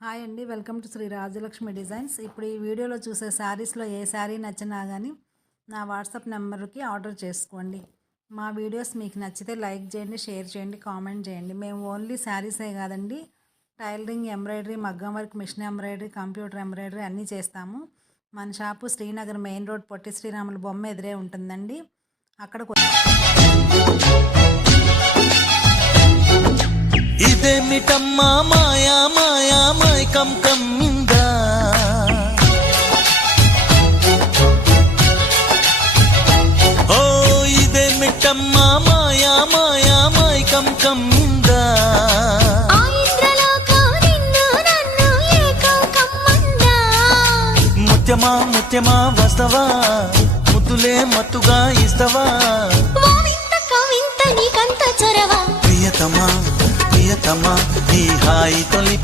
Hi అండి, welcome to Shri Rajalakshmi designs. ఇప్పుడు ఈ వీడియోలో చూసే శారీస్లో ఏ శారీ నచ్చినా కానీ నా వాట్సాప్ నెంబర్కి ఆర్డర్ చేసుకోండి. మా వీడియోస్ మీకు నచ్చితే లైక్ చేయండి, షేర్ చేయండి, కామెంట్ చేయండి. మేము ఓన్లీ శారీసే కాదండి, టైలరింగ్, ఎంబ్రాయిడరీ, మగ్గం work, machine embroidery, computer embroidery అన్నీ చేస్తాము. మన shop Srinagar main road Potti Sriramulu బొమ్మ ఎదురే ఉంటుందండి. అక్కడ ఇదేమిటమ్మా మాయా మాయా మైకం కమ్మిందా, ఓ ఇదేమిటమ్మా మాయా మాయా మైకం కమ్మిందా, ముత్యమా ముత్యమా వస్తవా, ముద్దులే మత్తుగా ఇస్తవా, ప్రియతమా ప్రియతమా నీ హాయి తొలి